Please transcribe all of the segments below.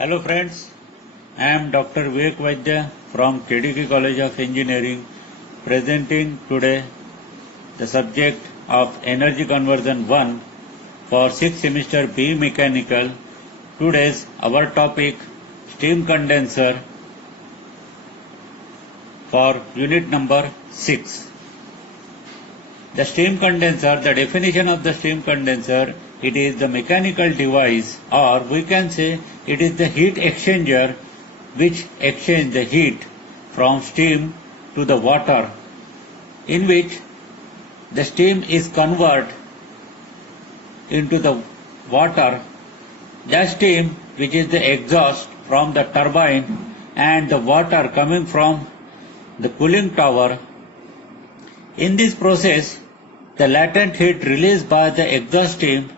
Hello friends, I am Dr. Vivek Vaidya from KDK College of Engineering presenting today the subject of Energy Conversion 1 for 6th semester BE Mechanical. Today's our topic steam condenser for unit number 6. The steam condenser, the definition of the steam condenser, it is the mechanical device, or we can say it is the heat exchanger which exchange the heat from steam to the water, in which the steam is converted into the water. The steam, which is the exhaust from the turbine, and the water coming from the cooling tower. In this process, the latent heat released by the exhaust steam,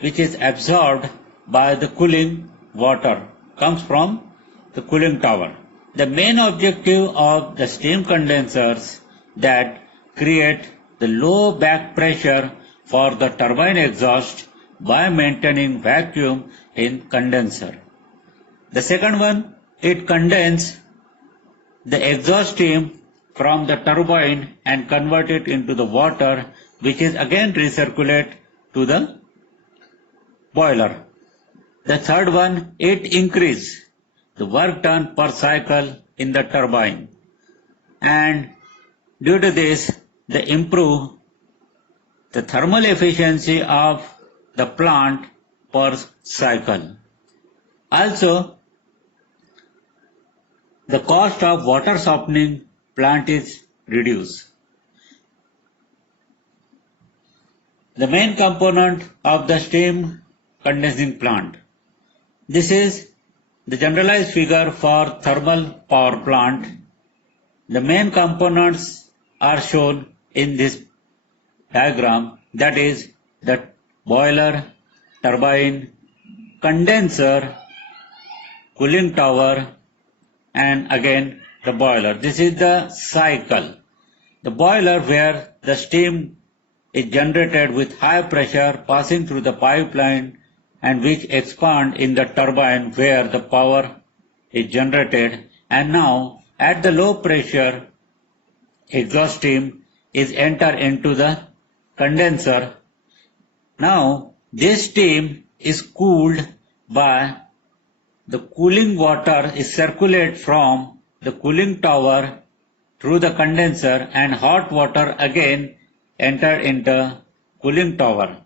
which is absorbed by the cooling water, comes from the cooling tower. The main objective of the steam condensers that create the low back pressure for the turbine exhaust by maintaining vacuum in condenser. The second one, it condenses the exhaust steam from the turbine and convert it into the water, which is again recirculate to the boiler. The third one, it increase the work done per cycle in the turbine, and due to this they improve the thermal efficiency of the plant per cycle. Also, the cost of water softening plant is reduced. The main component of the steam condensing plant. This is the generalized figure for thermal power plant. The main components are shown in this diagram, that is the boiler, turbine, condenser, cooling tower, and again the boiler. This is the cycle. The boiler, where the steam is generated with high pressure passing through the pipeline and which expand in the turbine where the power is generated, and now at the low pressure exhaust steam is enter into the condenser. Now this steam is cooled by the cooling water is circulate from the cooling tower through the condenser, and hot water again enter into cooling tower.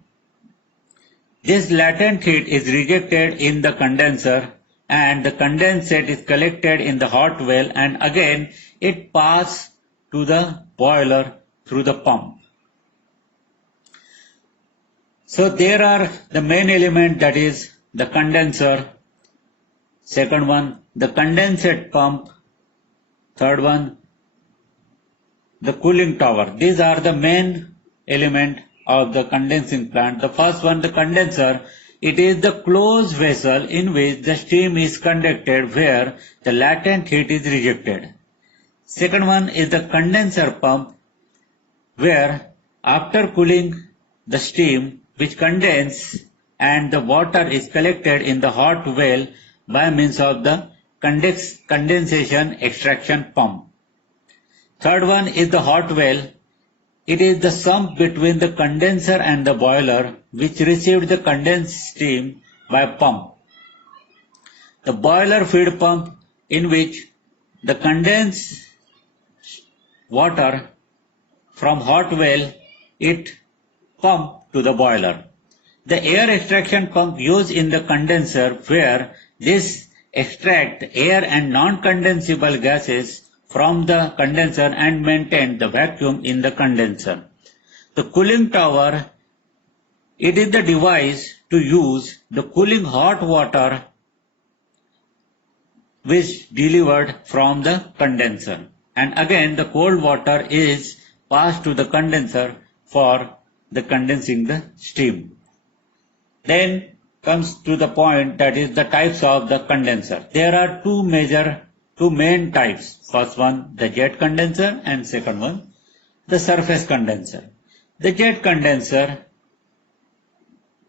This latent heat is rejected in the condenser, and the condensate is collected in the hot well, and again it passes to the boiler through the pump. So there are the main element, that is the condenser. Second one, the condensate pump. Third one, the cooling tower. These are the main element of the condensing plant. The first one, the condenser, it is the closed vessel in which the steam is conducted where the latent heat is rejected. Second one is the condenser pump, where after cooling the steam which condense and the water is collected in the hot well by means of the condensation extraction pump. Third one is the hot well. It is the sump between the condenser and the boiler which received the condensed steam by pump. The boiler feed pump, in which the condensed water from hot well it pump to the boiler. The air extraction pump used in the condenser, where this extract air and non-condensable gases from the condenser and maintain the vacuum in the condenser. The cooling tower, it is the device to use the cooling hot water which delivered from the condenser, and again the cold water is passed to the condenser for the condensing the steam. Then comes to the point, that is the types of the condenser. There are two main types. First one, the jet condenser, and second one, the surface condenser. The jet condenser,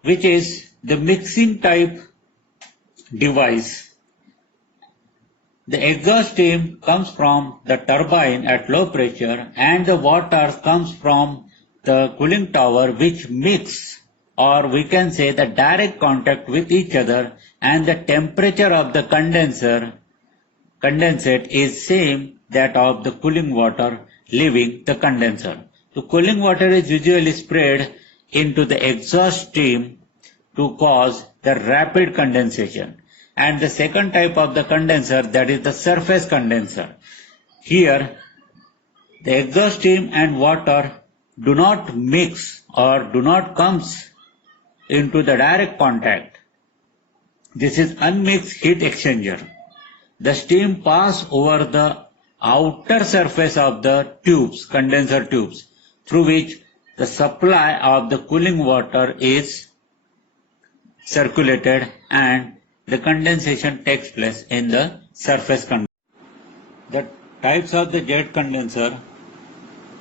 which is the mixing type device The exhaust steam comes from the turbine at low pressure and the water comes from the cooling tower, which mix, or we can say the direct contact with each other, and the temperature of the condensate is same that of the cooling water leaving the condenser. The cooling water is usually sprayed into the exhaust stream to cause the rapid condensation. And the second type of the condenser, that is the surface condenser. Here the exhaust stream and water do not mix or do not comes into the direct contact. This is unmixed heat exchanger. The steam pass over the outer surface of the tubes, condenser tubes, through which the supply of the cooling water is circulated and the condensation takes place in the surface condenser. The types of the jet condenser,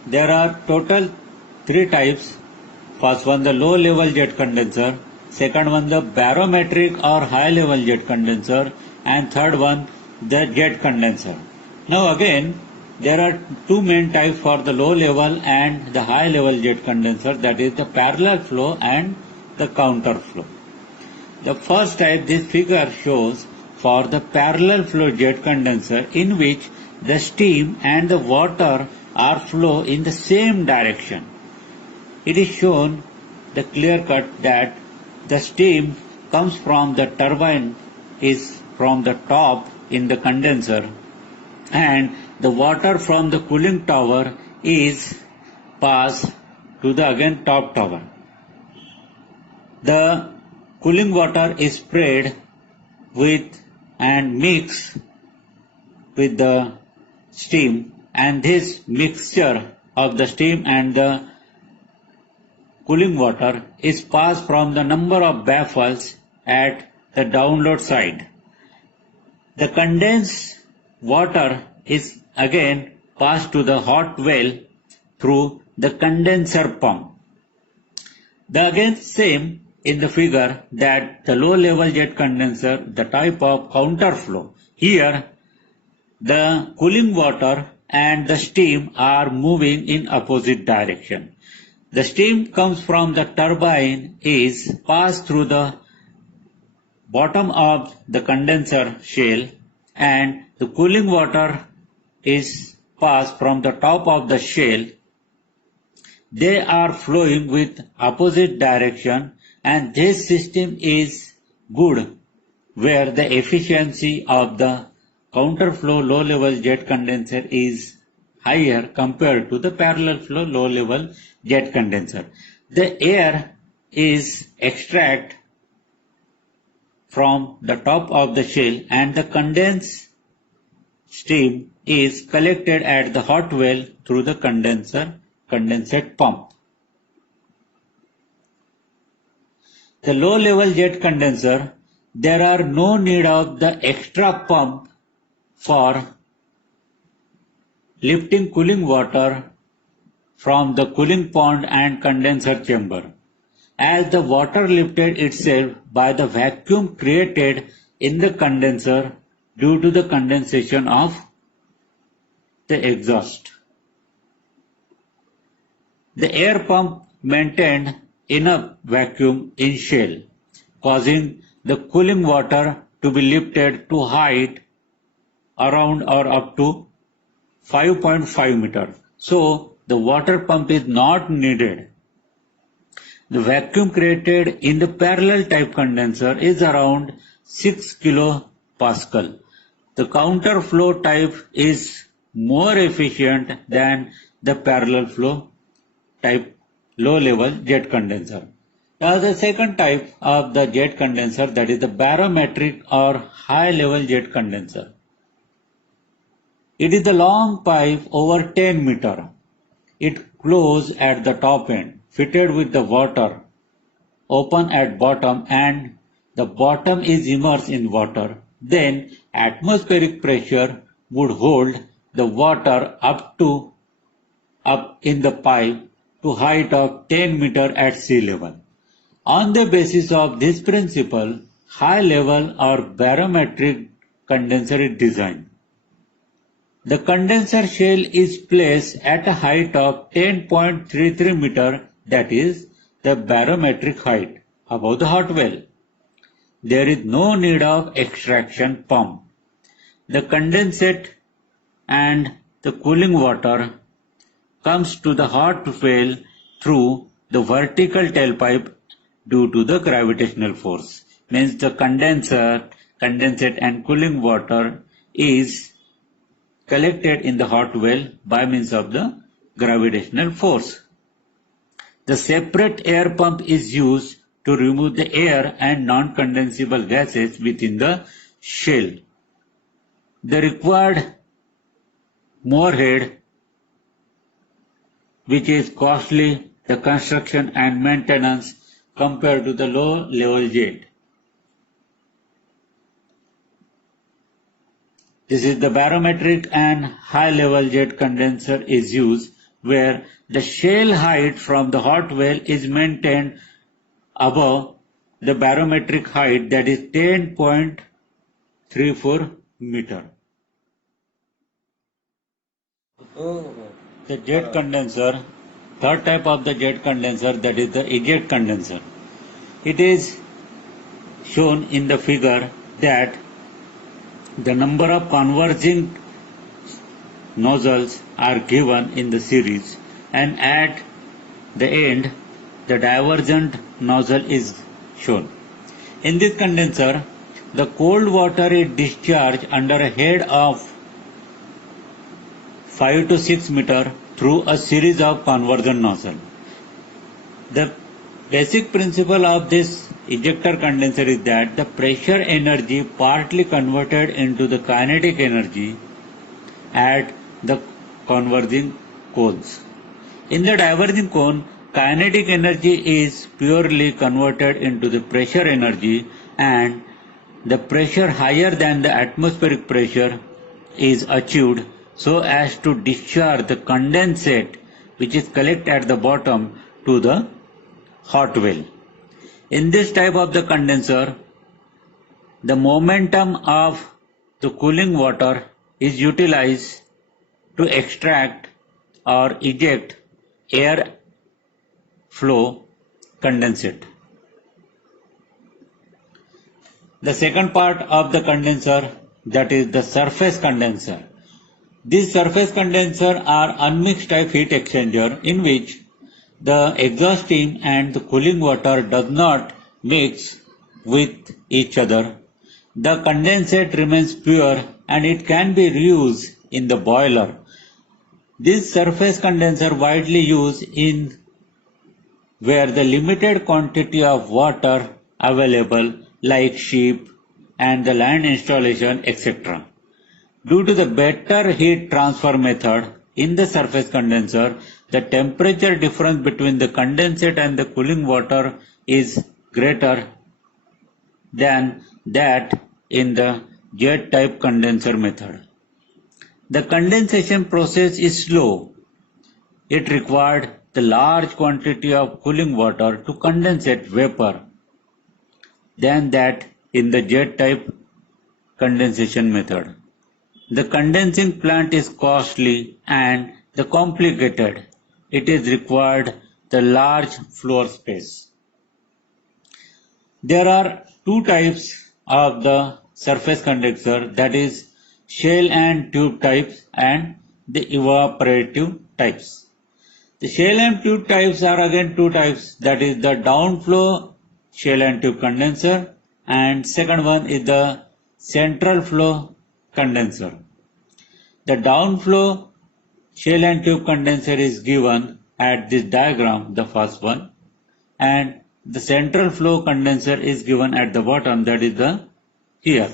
there are total 3 types. First one, the low level jet condenser. Second one, the barometric or high level jet condenser. And third one, the jet condenser. Now again, there are 2 main types for the low level and the high level jet condenser, that is the parallel flow and the counter flow. The first type, this figure shows for the parallel flow jet condenser, in which the steam and the water are flow in the same direction. It is shown the clear cut that the steam comes from the turbine, is from the top in the condenser, and the water from the cooling tower is passed to the again top tower. The cooling water is sprayed with and mixed with the steam, and this mixture of the steam and the cooling water is passed from the number of baffles at the download side. The condensed water is again passed to the hot well through the condenser pump. The again same in the figure that the low level jet condenser, the type of counterflow. Here the cooling water and the steam are moving in opposite direction. The steam comes from the turbine, is passed through the bottom of the condenser shell, and the cooling water is passed from the top of the shell. They are flowing with opposite direction, and this system is good where the efficiency of the counterflow low level jet condenser is higher compared to the parallel flow low level jet condenser. The air is extracted from the top of the shell and the condensed steam is collected at the hot well through the condensate pump. The low level jet condenser, there are no need of the extra pump for lifting cooling water from the cooling pond and condenser chamber, as the water lifted itself by the vacuum created in the condenser due to the condensation of the exhaust. The air pump maintained enough vacuum in shell, causing the cooling water to be lifted to height around or up to 5.5 meter. So the water pump is not needed. The vacuum created in the parallel type condenser is around 6 kilopascal. The counterflow type is more efficient than the parallel flow type low level jet condenser. Now the second type of the jet condenser, that is the barometric or high level jet condenser. It is the long pipe over 10 meter. It closed at the top end, fitted with the water, open at bottom, and the bottom is immersed in water. Then atmospheric pressure would hold the water up in the pipe to height of 10 meter at sea level. On the basis of this principle, high level or barometric condenser is designed. The condenser shell is placed at a height of 10.33 meter, that is the barometric height, above the hot well. There is no need of extraction pump. The condensate and the cooling water comes to the hot well through the vertical tailpipe due to the gravitational force. Means the condensate and cooling water is collected in the hot well by means of the gravitational force. The separate air pump is used to remove the air and non-condensable gases within the shell. The required moorhead, which is costly, the construction and maintenance compared to the low level jet. This is the barometric and high level jet condenser is used where the shell height from the hot well is maintained above the barometric height, that is 10.34 meter. The jet condenser, third type of the jet condenser, that is the eject condenser. It is shown in the figure that the number of converging nozzles are given in the series, and at the end the divergent nozzle is shown. In this condenser, the cold water is discharged under a head of 5 to 6 meter through a series of convergent nozzles. The basic principle of this ejector condenser is that the pressure energy partly converted into the kinetic energy at the converging cones. In the diverging cone, kinetic energy is purely converted into the pressure energy, and the pressure higher than the atmospheric pressure is achieved so as to discharge the condensate which is collected at the bottom to the hot well. In this type of the condenser, the momentum of the cooling water is utilized to extract or eject air flow condensate. The second part of the condenser, that is the surface condenser. These surface condenser are unmixed type heat exchanger in which the exhaust steam and the cooling water does not mix with each other. The condensate remains pure and it can be reused in the boiler. This surface condenser widely used in where the limited quantity of water available like ship and the land installation, etc. Due to the better heat transfer method in the surface condenser, the temperature difference between the condensate and the cooling water is greater than that in the jet type condenser method. The condensation process is slow. It required the large quantity of cooling water to condensate vapor than that in the jet type condensation method. The condensing plant is costly and the complicated. It is required the large floor space. There are two types of the surface condenser, that is shell and tube types and the evaporative types. The shell and tube types are again two types, that is the downflow shell and tube condenser, and second one is the central flow condenser. The downflow shell and tube condenser is given at this diagram, the first one, and the central flow condenser is given at the bottom, that is the here.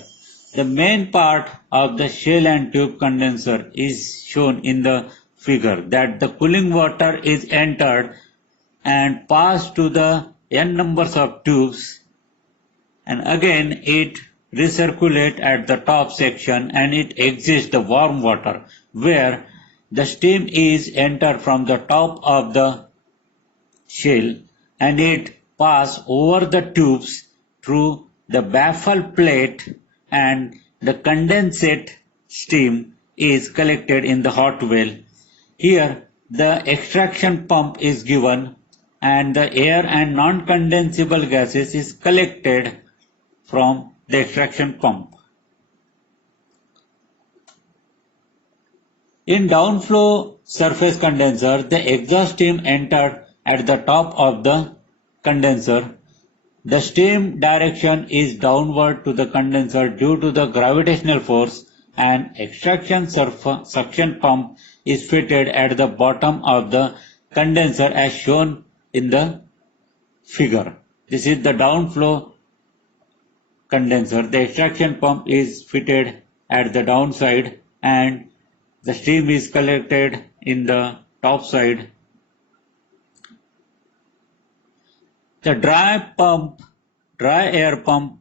The main part of the shell and tube condenser is shown in the figure, that the cooling water is entered and passed to the n numbers of tubes, and again it recirculate at the top section and it exits the warm water where the steam is entered from the top of the shell and it pass over the tubes through the baffle plate, and the condensate steam is collected in the hot well. Here the extraction pump is given and the air and non-condensable gases is collected from the extraction pump. In downflow surface condenser, the exhaust stream entered at the top of the condenser. The stream direction is downward to the condenser due to the gravitational force, and extraction suction pump is fitted at the bottom of the condenser as shown in the figure. This is the downflow condenser. The extraction pump is fitted at the downside and the stream is collected in the top side. The dry air pump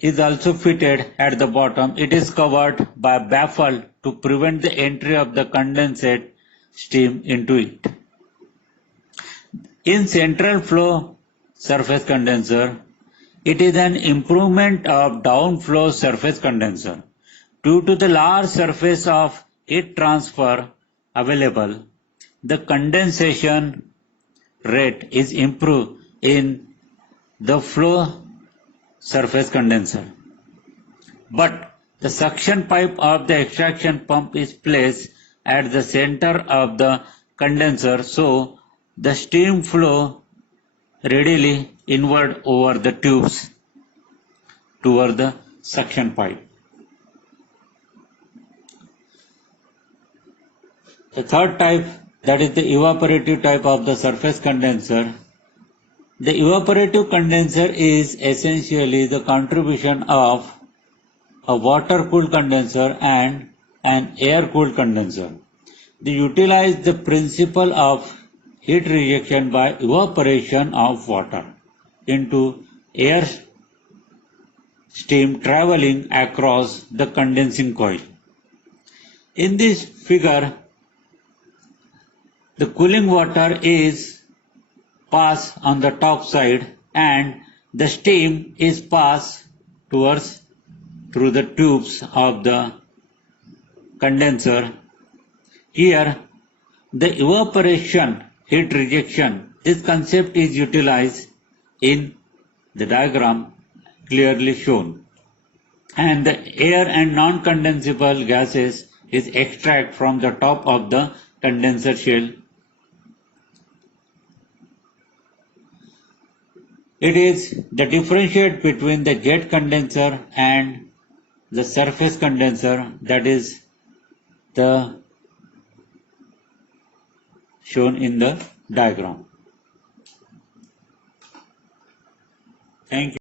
is also fitted at the bottom. It is covered by baffle to prevent the entry of the condensate stream into it. In central flow surface condenser, it is an improvement of downflow surface condenser. Due to the large surface of heat transfer available, the condensation rate is improved in the flow surface condenser. But the suction pipe of the extraction pump is placed at the center of the condenser, so the stream flow readily inward over the tubes toward the suction pipe. The third type, that is the evaporative type of the surface condenser. The evaporative condenser is essentially the contribution of a water-cooled condenser and an air-cooled condenser. They utilize the principle of heat rejection by evaporation of water into air stream traveling across the condensing coil. In this figure, the cooling water is passed on the top side and the steam is passed through the tubes of the condenser. Here, the evaporation heat rejection, this concept is utilized in the diagram clearly shown, and the air and non-condensable gases is extracted from the top of the condenser shell. It is the differentiate between the jet condenser and the surface condenser, that is the shown in the diagram. Thank you.